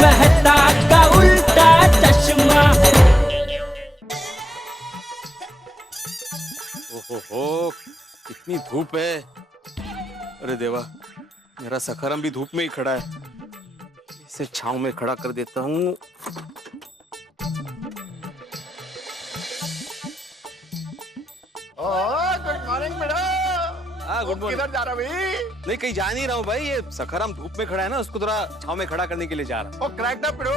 मेहता का उल्टा चश्मा। ओहो, कितनी धूप है। अरे देवा, मेरा सखाराम भी धूप में ही खड़ा है। इसे छांव में खड़ा कर देता हूँ। Good morning madam. हाँ, गुड मॉर्निंग। किधर जा रहा भाई? नहीं, कहीं जा नहीं रहा हूँ भाई। ये सखाराम धूप में खड़ा है ना, उसको थोड़ा छांव में खड़ा करने के लिए जा रहा हूँ। और क्रैक द पिड़ो।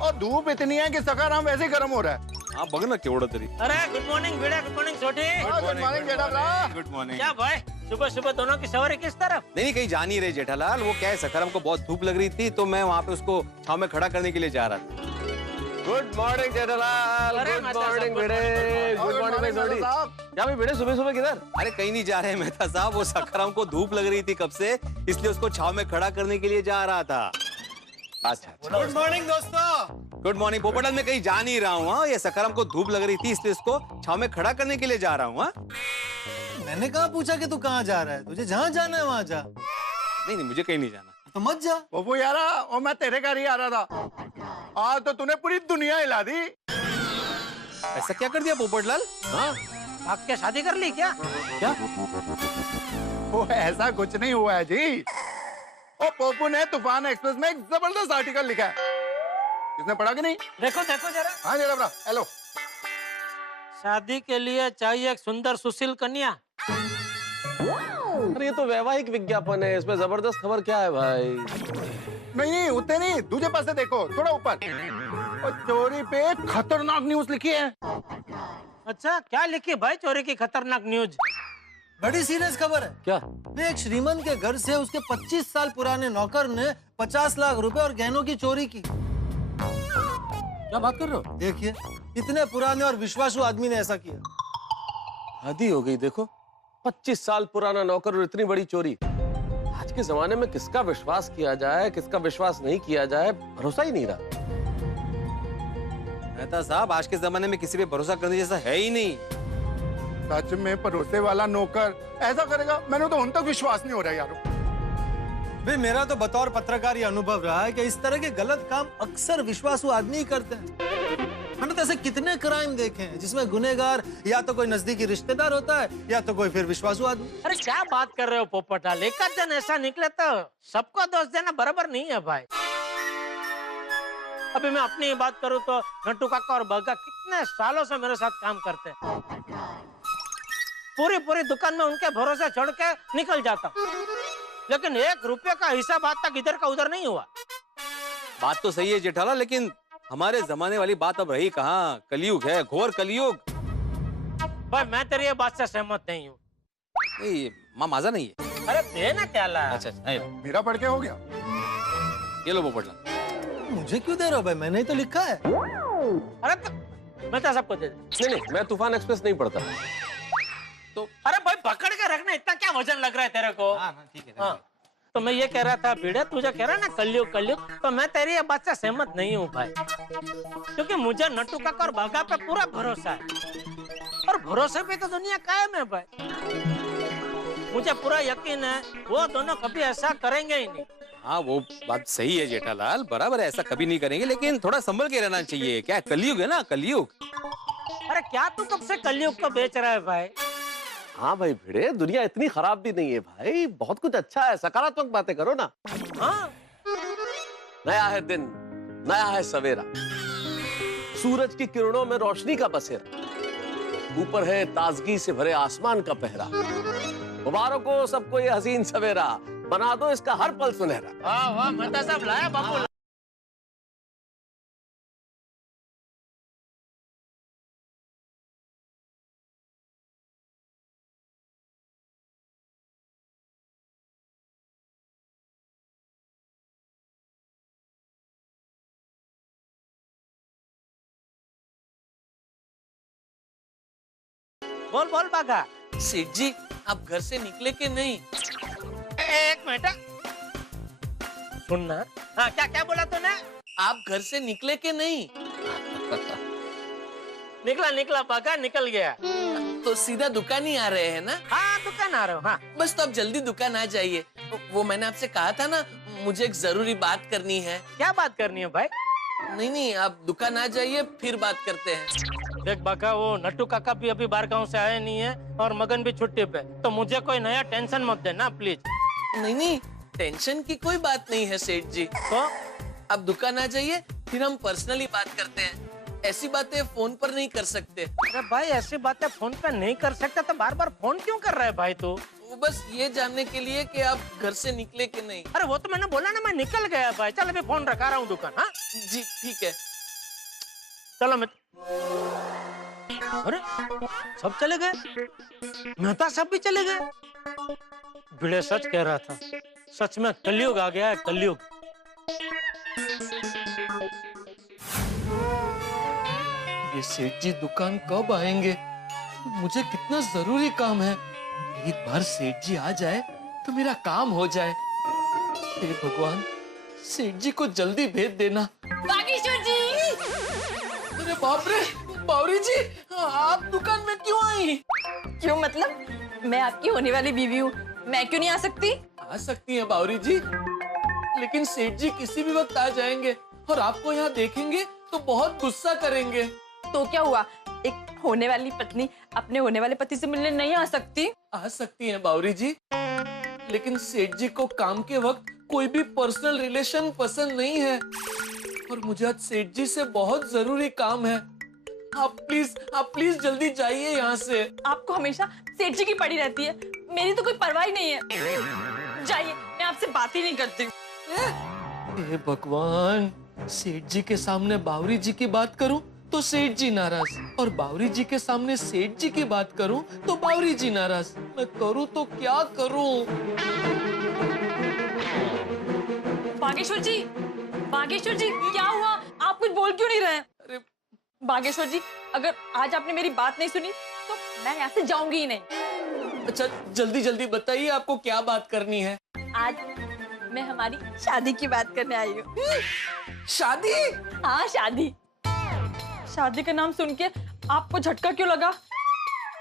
और धूप इतनी है कि सखाराम वैसे ही गर्म हो रहा है। हाँ, बग ना केवड़ा तरी। अरे गुड मॉर्निंग बेटा, गुड मॉर्निंग छोटी। गुड मॉर्निंग बेटा। Good morning. क्या भाई, सुबह सुबह दोनों की सवारी किस तरफ? नहीं, कहीं जा नहीं रहे जेठालाल। वो क्या है, सखाराम को बहुत धूप लग रही थी तो मैं वहाँ पे उसको छांव में खड़ा करने के लिए जा रहा था। Good morning Jethalal. अरे गुड मेहता मॉर्निंग साहब, बेटे। गुड गुड मॉर्निंग मॉर्निंग बेटे। साहब। क्या भाई बेटे, सुबह सुबह किधर? अरे कहीं नहीं जा रहे मेहता साहब। वो सखाराम को धूप लग रही थी कब से, इसलिए उसको छांव में खड़ा करने के लिए जा रहा था। अच्छा। गुड मॉर्निंग दोस्तों। Good morning Popatlal. मैं कहीं जा नहीं रहा हूँ। हाँ, ये सखाराम को धूप लग रही थी इसलिए उसको छांव में खड़ा करने के लिए जा रहा हूँ। मैंने कहाँ पूछा कि तू कहाँ जा रहा है? तुझे जहाँ जाना है वहाँ जा। नहीं, मुझे कहीं नहीं जाना। तो मत जा। वो यारा, और मैं तेरे घर ही आ रहा था। आज तो तूने पूरी दुनिया हिला दी। ऐसा क्या कर दिया पोपटलाल? हाँ, भाग के शादी कर ली क्या? क्या? वो ऐसा कुछ नहीं हुआ है जी। और पोपू ने तूफान एक्सप्रेस में एक जबरदस्त आर्टिकल लिखा है। किसने पढ़ा कि नहीं? देखो देखो जरा। हाँ जरा बड़ा, हेलो। शादी के लिए चाहिए एक सुंदर सुशील कन्या। अरे ये तो वैवाहिक विज्ञापन है, इसमें जबरदस्त खबर क्या है भाई? नहीं नहीं, उतने नहीं, दूसरे पास से देखो, थोड़ा ऊपर। और चोरी पे खतरनाक न्यूज लिखी है। अच्छा, क्या लिखी भाई चोरी की खतरनाक न्यूज? बड़ी सीरियस खबर है। क्या? एक श्रीमंत के घर से उसके 25 साल पुराने नौकर ने 50 लाख रुपए और गहनों की चोरी की। क्या बात कर रहे हो? देखिए, इतने पुराने और विश्वासु आदमी ने ऐसा किया। हद ही हो गई। देखो, 25 साल पुराना नौकर और इतनी बड़ी चोरी। आज के जमाने में किसका विश्वास किया जाए, किसका विश्वास नहीं किया जाए, भरोसा ही नहीं रहा। मेहता साहब, आज के जमाने में किसी पे भरोसा करने जैसा है ही नहीं। सच में भरोसे वाला नौकर ऐसा करेगा? मैंने तो उन तक विश्वास नहीं हो रहा यारो। भाई मेरा तो बतौर पत्रकार ये अनुभव रहा है कि इस तरह के गलत काम अक्सर विश्वासु आदमी ही करते हैं। मैंने तो ऐसे कितने क्राइम देखे हैं जिसमें गुनहगार या तो कोई नजदीकी रिश्तेदार होता है या तो कोई फिर विश्वासु आदमी। अरे क्या बात कर रहे हो पोपटाल? एक आध जन ऐसा निकले तो सबको दोष देना बराबर नहीं है भाई। अभी मैं अपनी ही बात करूं तो नट्टू काका और बग्गा कितने सालों से मेरे साथ काम करते हैं। पूरी पूरी दुकान में उनके भरोसे छोड़ के निकल जाता हूं, लेकिन 1 रुपये का हिसाब आज तक इधर का उधर नहीं हुआ। बात तो सही है जेठालाल, लेकिन हमारे जमाने वाली बात अब रही कहाँ। कलयुग है, घोर कलयुग। भाई मैं तेरी ये बात से सहमत नहीं हूँ। नहीं, माँ माजा नहीं है। अरे देना क्या ला? अच्छा, मेरा पढ़ के हो गया। ये लो पोपटलाल। मुझे क्यों दे रहे हो भाई? मैंने ही तो लिखा है। अरे तो मैं तो सबको दे दे। नहीं, मैं तूफान एक्सप्रेस नहीं पढ़ता। तो अरे भाई पकड़ के रखना, इतना क्या वजन लग रहा है तेरे को? ठीक है। हाँ, तो मैं ये कह रहा था भिड़े, तुझे कह रहा ना कलयुग कलयुग, तो मैं तेरी ये बात से सहमत नहीं हूँ भाई। क्योंकि मुझे नट्टू काका और बागा पे पूरा भरोसा है और भरोसे पे तो दुनिया कायम है भाई। मुझे पूरा यकीन है वो दोनों कभी ऐसा करेंगे ही नहीं। हाँ, वो बात सही है जेठालाल, बराबर है, ऐसा कभी नहीं करेंगे, लेकिन थोड़ा संभल के रहना चाहिए। क्या कलयुग है ना, कलयुग। अरे क्या तू कब से कलयुग को बेच रहा है भाई? हाँ भाई भिड़े, दुनिया इतनी खराब भी नहीं है भाई, बहुत कुछ अच्छा है। सकारात्मक बातें करो ना। हाँ, नया है दिन, नया है सवेरा, सूरज की किरणों में रोशनी का बसेरा, ऊपर है ताजगी से भरे आसमान का पहरा। मुबारक हो सबको ये हसीन सवेरा, बना दो इसका हर पल सुनहरा। वाह वाह, मेहता साहब लाया बापू। बोल बोल बागा। सेठ जी, आप घर से निकले कि नहीं? एक मिनट सुनना। हाँ, क्या क्या बोला तूने? आप घर से निकले कि नहीं? निकला निकला बागा, निकल गया। तो सीधा दुकान ही आ रहे हैं ना? हाँ, दुकान आ रहा हूँ। हाँ बस तो आप जल्दी दुकान आ जाइए। वो मैंने आपसे कहा था ना, मुझे एक जरूरी बात करनी है। क्या बात करनी है भाई? नहीं, आप दुकान आ जाइए, फिर बात करते हैं। देख बाका, वो नट्टू काका भी अभी बाहर गांव से आए नहीं है और मगन भी छुट्टी पे, तो मुझे कोई नया टेंशन मत देना प्लीज। नहीं, टेंशन की कोई बात नहीं है सेठ जी। तो आप दुकान आ जाइए, फिर हम पर्सनली बात करते हैं। ऐसी बातें फोन पर नहीं कर सकते। अरे भाई, ऐसी बातें फोन पे नहीं कर सकता तो बार बार फोन क्यों कर रहा है भाई तू? वो बस ये जानने के लिए कि आप घर से निकले कि नहीं। अरे वो तो मैंने बोला ना, मैं निकल गया भाई। चल अभी फोन रखा रहा हूँ दुकान। हाँ जी ठीक है। चलो मैं। अरे सब चले गए, मेहता सब भी चले गए। भिड़े सच कह रहा था, सच में कलयुग आ गया है, कलयुग। ये सेठ जी दुकान कब आएंगे? मुझे कितना जरूरी काम है। एक बार सेठ जी आ जाए तो मेरा काम हो जाए। हे भगवान, सेठ जी को जल्दी भेज देना। बागेश्वर जी! अरे बाप रे, बावरी जी, आप दुकान में क्यों आई? क्यों मतलब? मैं आपकी होने वाली बीवी हूँ, मैं क्यों नहीं आ सकती? आ सकती हैं बावरी जी, लेकिन सेठ जी किसी भी वक्त आ जाएंगे और आपको यहाँ देखेंगे तो बहुत गुस्सा करेंगे। तो क्या हुआ, एक होने वाली पत्नी अपने होने वाले पति से मिलने नहीं आ सकती? आ सकती हैं बावरी जी, लेकिन सेठ जी को काम के वक्त कोई भी पर्सनल रिलेशन पसंद नहीं है और मुझे आज सेठ जी से बहुत जरूरी काम है। आप प्लीज जल्दी जाइए यहाँ से। आपको हमेशा सेठ जी की पड़ी रहती है, मेरी तो कोई परवाह ही नहीं है। जाइए, मैं आपसे बात ही नहीं करती। हे भगवान, सेठ जी के सामने बावरी जी की बात करूं तो सेठ जी नाराज, और बावरी जी के सामने सेठ जी की बात करूं तो बावरी जी नाराज। मैं करूं तो क्या करूं? बागेश्वर जी, बागेश्वर जी, क्या हुआ? आप कुछ बोल क्यों नहीं रहे? अरे बागेश्वर जी, अगर आज आपने मेरी बात नहीं सुनी तो मैं यहाँ से जाऊंगी ही नहीं। अच्छा, जल्दी जल्दी बताइए, आपको क्या बात करनी है? आज मैं हमारी शादी की बात करने आई हूँ। शादी? हाँ, शादी। शादी का नाम सुन के आपको झटका क्यों लगा?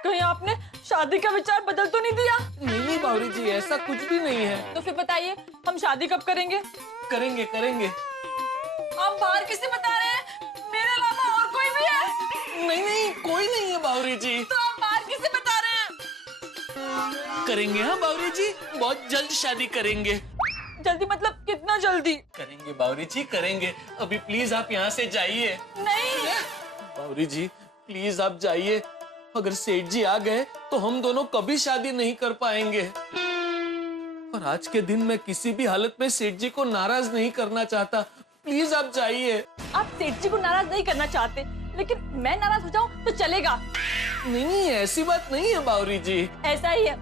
कहीं आपने शादी का विचार बदल तो नहीं दिया? नहीं बावरी जी, ऐसा कुछ भी नहीं है। तो फिर बताइए, हम शादी कब करेंगे? करेंगे। आप बाहर किसे बता रहे हैं? मेरे अलावा और कोई भी है? नहीं, कोई नहीं है बावरी जी। तो आप बाहर किसे बता रहे हैं? करेंगे हाँ बावरी जी, बहुत जल्द शादी करेंगे। जल्दी मतलब कितना जल्दी? करेंगे बावरी जी, करेंगे। अभी प्लीज आप यहाँ से जाइए। नहीं। बावरी जी प्लीज आप जाइए, अगर सेठ जी आ गए तो हम दोनों कभी शादी नहीं कर पाएंगे। और आज के दिन मैं किसी भी हालत में सेठ जी को नाराज नहीं करना चाहता। प्लीज आप जाइए। आप सेठ जी को नाराज नहीं करना चाहते, लेकिन मैं नाराज हो जाऊं तो चलेगा? नहीं, ऐसी बात नहीं है बावरी जी। ऐसा ही है।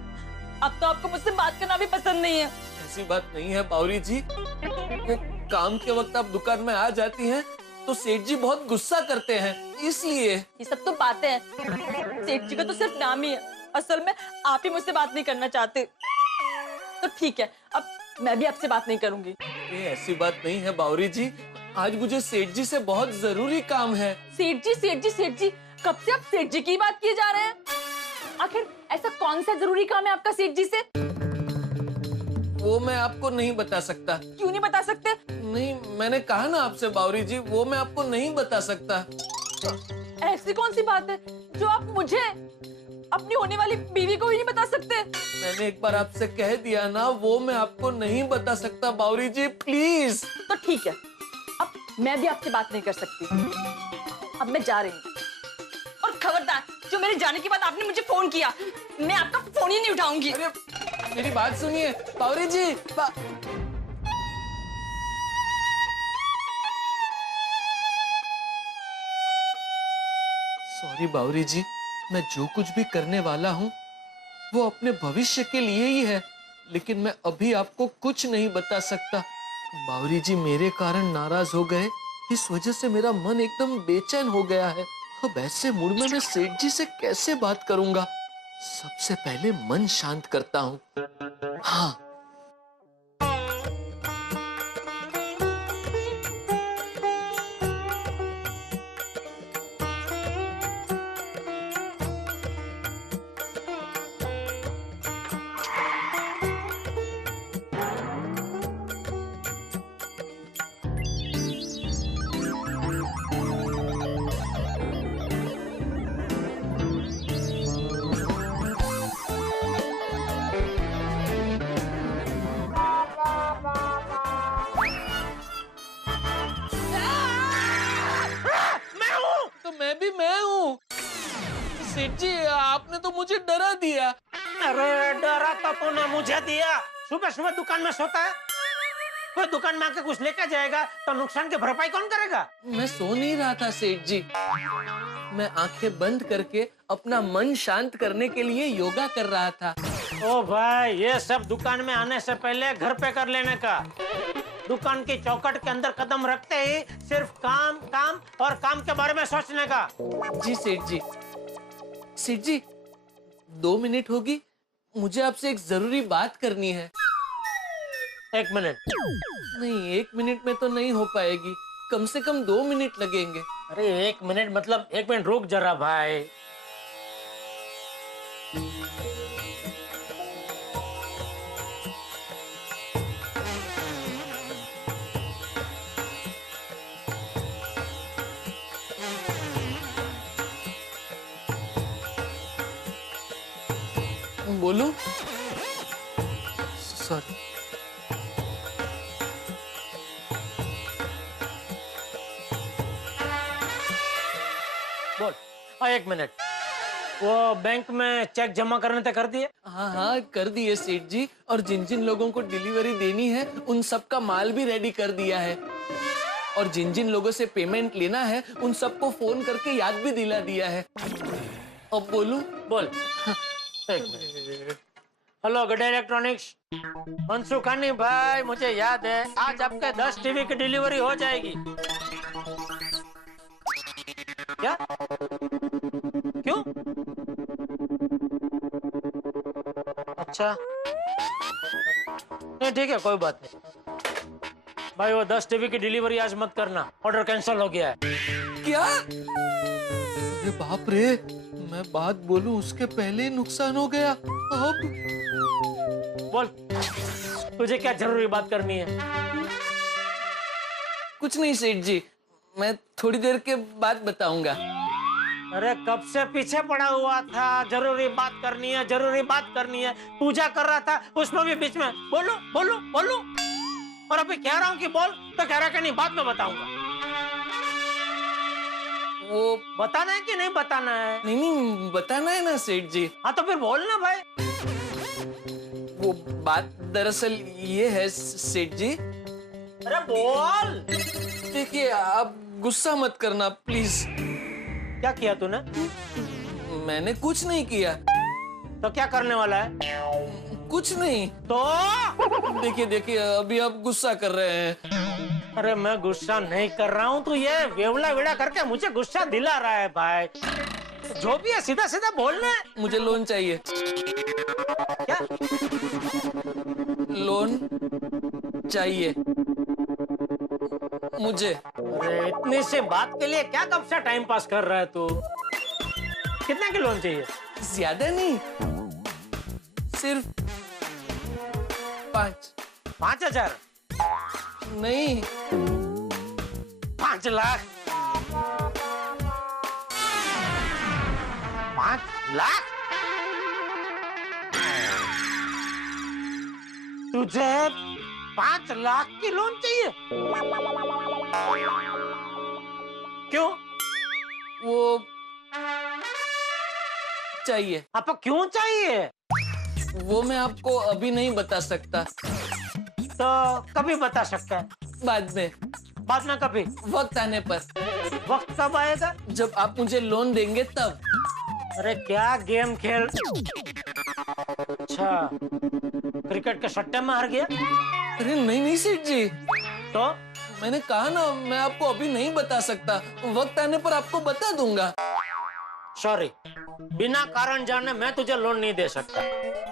अब तो आपको मुझसे बात करना भी पसंद नहीं है। ऐसी बात नहीं है बावरी जी। काम के वक्त आप दुकान में आ जाती हैं तो सेठ जी बहुत गुस्सा करते हैं, इसलिए। ये सब तो बातें हैं, सेठ जी का तो सिर्फ नाम ही है। असल में आप ही मुझसे बात नहीं करना चाहते। तो ठीक है, अब मैं भी आपसे बात नहीं करूंगी। ये ऐसी बात नहीं है बावरी जी, आज मुझे सेठ जी से बहुत जरूरी काम है। सेठ जी, सेठ जी, सेठ जी, कब से आप सेठ जी की बात किए जा रहे हैं? आखिर ऐसा कौन सा जरूरी काम है आपका सेठ जी से? वो मैं आपको नहीं बता सकता। क्यों नहीं बता सकते? नहीं, मैंने कहा ना आपसे बावरी जी, वो मैं आपको नहीं बता सकता। ऐसी कौन सी बात है जो आप मुझे, अपनी होने वाली बीवी को भी नहीं बता सकते? मैंने एक बार आपसे कह दिया ना, वो मैं आपको नहीं बता सकता बावरी जी, प्लीज। तो ठीक है, अब मैं भी आपसे बात नहीं कर सकती। अब मैं जा रही हूँ। और खबरदार, जो मेरे जाने के बाद आपने मुझे फोन किया, मैं आपका फोन ही नहीं उठाऊंगी। अरे मेरी बात सुनिए बावरी जी। सॉरी बावरी जी, मैं जो कुछ भी करने वाला हूँ वो अपने भविष्य के लिए ही है, लेकिन मैं अभी आपको कुछ नहीं बता सकता। बावरी जी मेरे कारण नाराज हो गए, इस वजह से मेरा मन एकदम बेचैन हो गया है। अब ऐसे मूड में मैं सेठ जी से कैसे बात करूंगा? सबसे पहले मन शांत करता हूँ। हाँ, सेठ जी आपने तो मुझे डरा दिया। अरे डरा तो तूने मुझे दिया। सुबह सुबह दुकान में सोता है, कोई दुकान में आके कुछ लेकर जाएगा तो नुकसान की भरपाई कौन करेगा? मैं सो नहीं रहा था सेठ जी, मैं आंखें बंद करके अपना मन शांत करने के लिए योगा कर रहा था। ओ भाई, ये सब दुकान में आने से पहले घर पे कर लेने का। दुकान की चौखट के अंदर कदम रखते ही सिर्फ काम काम और काम के बारे में सोचने का। जी सेठ जी। सेठ जी 2 मिनट होगी, मुझे आपसे एक जरूरी बात करनी है। 1 मिनट? नहीं 1 मिनट में तो नहीं हो पाएगी, कम से कम 2 मिनट लगेंगे। अरे 1 मिनट मतलब 1 मिनट रुक जरा भाई। बोलू? सॉरी। बोल। 1 मिनट, वो बैंक में चेक जमा करने तक कर दिए? हाँ हाँ कर दिए सेठ जी, और जिन जिन लोगों को डिलीवरी देनी है उन सब का माल भी रेडी कर दिया है, और जिन जिन लोगों से पेमेंट लेना है उन सबको फोन करके याद भी दिला दिया है। अब बोलूं? बोल। 1 minute. Hello good electronics. Mansukhani भाई, मुझे याद है आज आपके 10 टीवी की डिलीवरी हो जाएगी। क्या? क्यों? अच्छा नहीं, ठीक है, कोई बात नहीं भाई। वो 10 टीवी की डिलीवरी आज मत करना, ऑर्डर कैंसिल हो गया है। क्या? अरे बाप रे, मैं बात बोलूं उसके पहले ही नुकसान हो गया। अब बोल, तुझे क्या जरूरी बात करनी है? कुछ नहीं सेठ जी, मैं थोड़ी देर के बाद बताऊंगा। अरे कब से पीछे पड़ा हुआ था, जरूरी बात करनी है, जरूरी बात करनी है। पूजा कर रहा था, उसमें भी बीच में बोलो बोलो बोलो, और अभी कह रहा हूँ कि बोल तो कह रहा कि नहीं, बाद में बताऊंगा। वो बताना है कि नहीं बताना है? नहीं बताना है ना सेठ जी। हाँ तो फिर बोल ना भाई। वो बात दरअसल ये है सेठ जी। अरे बोल। देखिए आप गुस्सा मत करना प्लीज। क्या किया तूने? मैंने कुछ नहीं किया। तो क्या करने वाला है? कुछ नहीं। तो देखिए देखिए अभी आप गुस्सा कर रहे हैं। अरे मैं गुस्सा नहीं कर रहा हूँ, तो ये वेवला वेड़ा करके मुझे गुस्सा दिला रहा है भाई। जो भी है सीधा सीधा बोलना है। मुझे लोन चाहिए। क्या? लोन चाहिए मुझे। अरे इतनी सी बात के लिए क्या कब से टाइम पास कर रहा है तू? कितने की लोन चाहिए? ज्यादा नहीं, सिर्फ 5,000? नहीं 5 लाख। 5 लाख? तुझे 5 लाख की लोन चाहिए? क्यों? वो चाहिए। आपको क्यों चाहिए? वो मैं आपको अभी नहीं बता सकता। तो कभी बता सकता है? बाद में। बाद में कभी? वक्त आने पर। वक्त कब आएगा? जब आप मुझे लोन देंगे तब। अरे क्या गेम खेल? अच्छा, क्रिकेट के सट्टे में हार गया? अरे नहीं नहीं सेठ जी, तो मैंने कहा ना मैं आपको अभी नहीं बता सकता, वक्त आने पर आपको बता दूंगा। सॉरी, बिना कारण जाने मैं तुझे लोन नहीं दे सकता,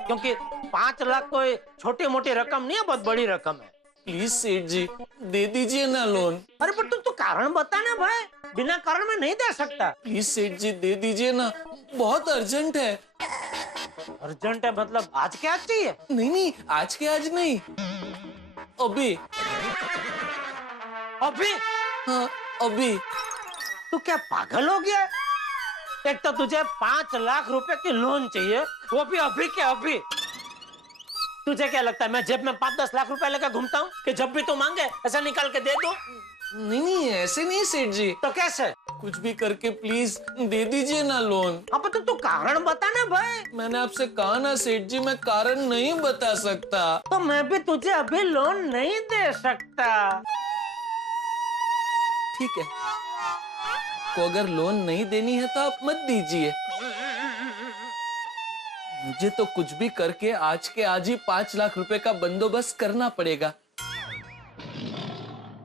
क्योंकि 5 लाख कोई छोटी मोटी रकम नहीं है, बहुत बड़ी रकम है। प्लीज सेठ जी दे दीजिए ना लोन। अरे पर तू कारण बता ना भाई, बिना कारण में नहीं दे सकता। प्लीज सेठ जी दे दीजिए ना, बहुत अर्जेंट है। अर्जेंट है मतलब आज के आज चाहिए? नहीं नहीं आज के आज नहीं, अभी। अभी? हाँ अभी। तू क्या पागल हो गया? एक तो तुझे 5 लाख रुपए की लोन चाहिए, वो भी अभी के अभी। तुझे क्या लगता है मैं जेब में 5-10 लाख रुपए लेकर घूमता हूँ कि जब भी तू मांगे ऐसा निकाल के दे दूं? नहीं नहीं ऐसे नहीं सेठ जी। तो कैसे? कुछ भी करके प्लीज दे दीजिए ना लोन। अब तो तू कारण बता ना भाई। मैंने आपसे कहा ना सेठ जी, मैं कारण नहीं बता सकता। तो मैं भी तुझे अभी लोन नहीं दे सकता। ठीक है, को अगर लोन नहीं देनी है तो आप मत दीजिए। मुझे तो कुछ भी करके आज के आज ही 5 लाख रुपए का बंदोबस्त करना पड़ेगा।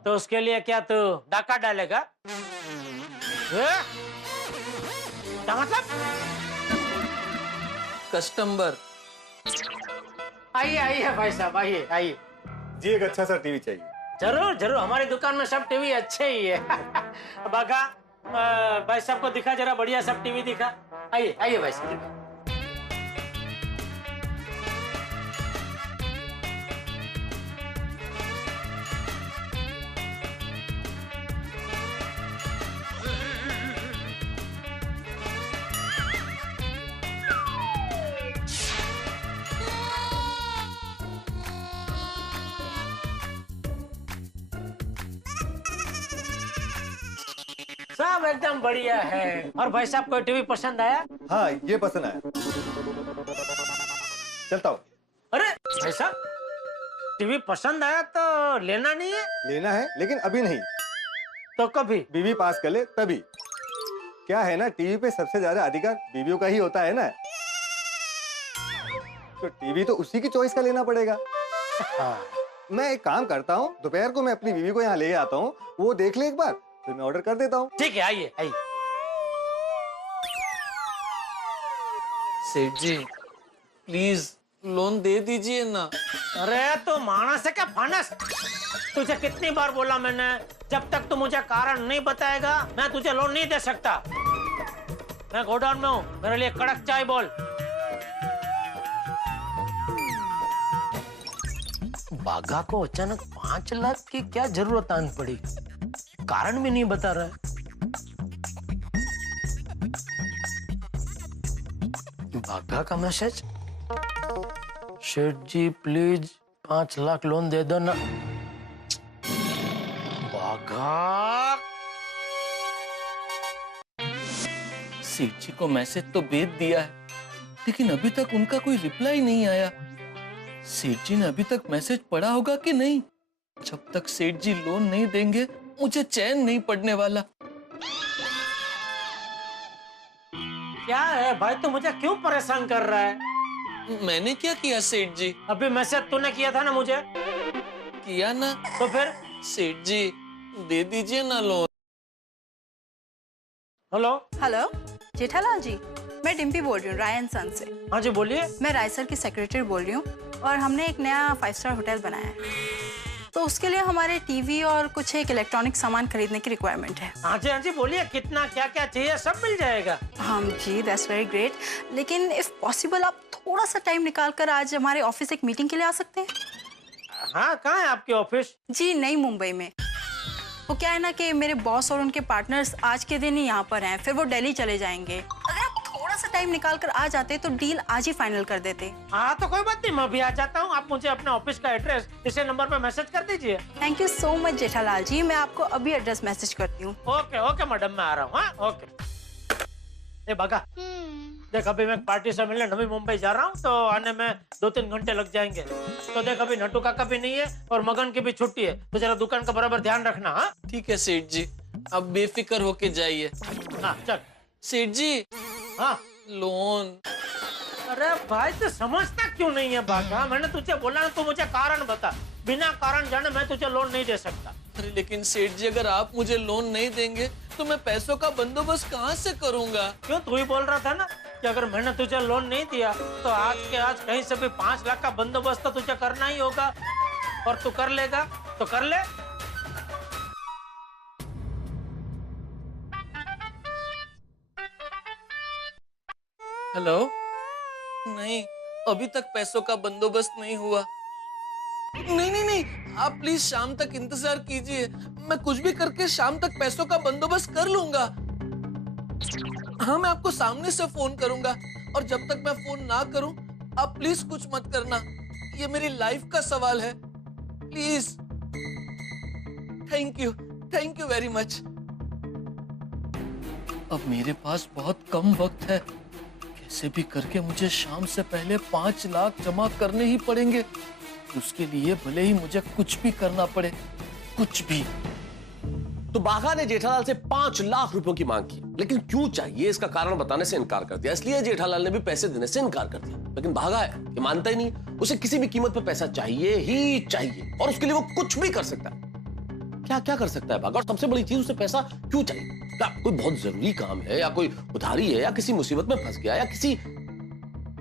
तो उसके लिए क्या तू डाका डालेगा? क्या मतलब? कस्टमर आइए आइए भाई साहब, आइए आइए। जी एक अच्छा सा टीवी चाहिए। जरूर जरूर, हमारी दुकान में सब टीवी अच्छे ही है। बागा भाई साहब को दिखा जरा, बढ़िया सब टीवी दिखा। आइए आइए भाई साहब। सब एकदम बढ़िया है। और भाई साहब को टीवी पसंद आया? हाँ ये पसंद आया। चलता हूँ। अरे भाई साहब, टीवी पसंद आया तो लेना नहीं है? लेना है लेकिन अभी नहीं, तो कभी? बीवी पास कर ले तभी। क्या है ना, टीवी पे सबसे ज्यादा अधिकार बीवियों का ही होता है ना, तो टीवी तो उसी की चॉइस का लेना पड़ेगा। मैं एक काम करता हूँ, दोपहर को मैं अपनी बीवी को यहाँ ले आता हूँ, वो देख ले एक बार, फिर मैं ऑर्डर कर देता हूँ। ठीक है, आइए आइए। सेठ जी प्लीज लोन दे दीजिए ना। अरे तो मानस है क्या फानस? तुझे कितनी बार बोला मैंने, जब तक तू मुझे कारण नहीं बताएगा मैं तुझे लोन नहीं दे सकता। मैं गोडाउन में हूँ, मेरे लिए कड़क चाय बोल। बागा को अचानक 5 लाख की क्या जरूरत आन पड़ी, कारण भी नहीं बता रहा है। बागा का message, Sheth ji please 5 lakh loan दे दो ना। बागा, सेठ जी को मैसेज तो भेज दिया है, लेकिन अभी तक उनका कोई रिप्लाई नहीं आया। सेठ जी ने अभी तक मैसेज पढ़ा होगा कि नहीं? जब तक सेठ जी लोन नहीं देंगे मुझे चैन नहीं पड़ने वाला। क्या है भाई, तू मुझे क्यों परेशान कर रहा है? मैंने क्या किया सेठ जी? अभी मैसेज तूने किया था ना मुझे। किया ना, तो फिर? सेठ जी दे दीजिए ना loan. Hello hello Jethalal ji, मैं डिम्पी बोल रही हूँ रायन सन से। हाँ जी बोलिए। मैं राय सर की सेक्रेटरी बोल रही हूँ और हमने एक नया 5 स्टार होटल बनाया है, तो उसके लिए हमारे टीवी और कुछ एक इलेक्ट्रॉनिक सामान खरीदने की रिक्वायरमेंट है। हाँ जी बोलिए, कितना क्या क्या चाहिए सब मिल जाएगा। हाँ जी, दैट्स वेरी ग्रेट। लेकिन इफ पॉसिबल आप थोड़ा सा टाइम निकाल कर आज हमारे ऑफिस एक मीटिंग के लिए आ सकते हैं? हाँ, कहाँ है आपके ऑफिस? जी नई मुंबई में। वो क्या है ना कि मेरे बॉस और उनके पार्टनर्स आज के दिन ही यहाँ पर हैं, फिर वो दिल्ली चले जाएंगे। अगर आप थोड़ा सा टाइम निकाल कर आ जाते तो डील आज ही फाइनल कर देते। हाँ तो कोई बात नहीं, मैं भी आ जाता हूँ। आप मुझे अपने ऑफिस का एड्रेस इसी नंबर पे मैसेज कर दीजिए। Thank you so much Jethalal ji, मैं आपको अभी एड्रेस मैसेज करती हूँ। ओके ओके मैडम, मैं आ रहा हूँ। हाँ ओके। ए बागा, देख अभी मैं पार्टी से मिलने नवी मुंबई जा रहा हूँ, तो आने में 2-3 घंटे लग जाएंगे। तो देख अभी नटू काका भी नहीं है और मगन की भी छुट्टी है, तो जरा दुकान का बराबर ध्यान रखना। हाँ ठीक है सेठ जी, आप बेफिक्र होके जाइए। हाँ चल। सेठ जी हाँ लोन। अरे भाई तू समझता क्यों नहीं है बागा? मैंने तुझे बोला ना, तू मुझे कारण बता, बिना कारण जाने मैं तुझे लोन नहीं दे सकता। अरे लेकिन सेठ जी अगर आप मुझे लोन नहीं देंगे तो मैं पैसों का बंदोबस्त कहाँ से करूंगा? क्यों, तू ही बोल रहा था ना कि अगर मैंने तुझे लोन नहीं दिया तो आज के आज कहीं से भी 5 लाख का बंदोबस्त तो तुझे करना ही होगा, और तू कर लेगा तो कर ले। हेलो, नहीं अभी तक पैसों का बंदोबस्त नहीं हुआ। नहीं, आप प्लीज शाम तक इंतजार कीजिए, मैं कुछ भी करके शाम तक पैसों का बंदोबस्त कर लूंगा। हाँ मैं आपको सामने से फोन करूंगा, और जब तक मैं फोन ना करूं आप प्लीज कुछ मत करना, ये मेरी लाइफ का सवाल है, please. Thank you very much. अब मेरे पास बहुत कम वक्त है। कैसे भी करके मुझे शाम से पहले 5 लाख जमा करने ही पड़ेंगे। उसके लिए भले ही मुझे कुछ भी करना पड़े, कुछ भी। तो बाघा ने जेठालाल से 5 लाख रुपयों की मांग की, लेकिन क्यों चाहिए इसका कारण बताने से इनकार कर दिया। इसलिए जेठालाल ने भी पैसे देने से इनकार कर दिया। लेकिन बाघा है कि मानता ही नहीं, उसे किसी भी कीमत पर पैसा चाहिए ही चाहिए, और उसके लिए वो कुछ भी कर सकता है। क्या क्या कर सकता है बाघा? और सबसे बड़ी चीज, उसे पैसा क्यों चाहिए? क्या कोई बहुत जरूरी काम है, या कोई उधारी है, या किसी मुसीबत में फंस गया, या किसी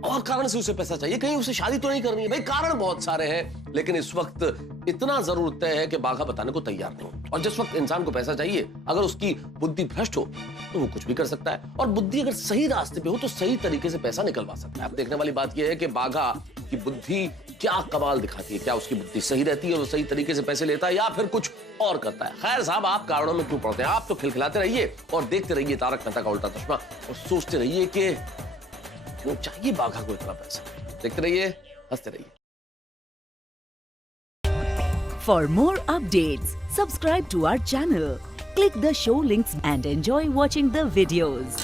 और कारण से उसे पैसा चाहिए? कहीं उसे शादी तो नहीं करनी है? भाई कारण बहुत सारे हैं, लेकिन इस वक्त इतना जरूर तय है कि बाघा बताने को तैयार नहीं। और जिस वक्त इंसान को पैसा चाहिए, अगर उसकी बुद्धि भ्रष्ट हो तो वो कुछ भी कर सकता है, और बुद्धि अगर सही रास्ते पे हो तो सही तरीके से पैसा निकलवा सकता है। अब देखने वाली बात यह है कि बाघा की बुद्धि क्या कमाल दिखाती है। क्या उसकी बुद्धि सही रहती है, वो सही तरीके से पैसे लेता है, या फिर कुछ और करता है? खैर साहब, आप कारणों में क्यों पड़ते हैं? आप तो खिलखिलाते रहिए और देखते रहिए तारक मेहता का उल्टा चश्मा, और सोचते रहिए कि क्यों चाहिए बाघा को इतना पैसा। देखते रहिए, हंसते रहिए। For more updates, subscribe to our channel, click the show links and enjoy watching the videos.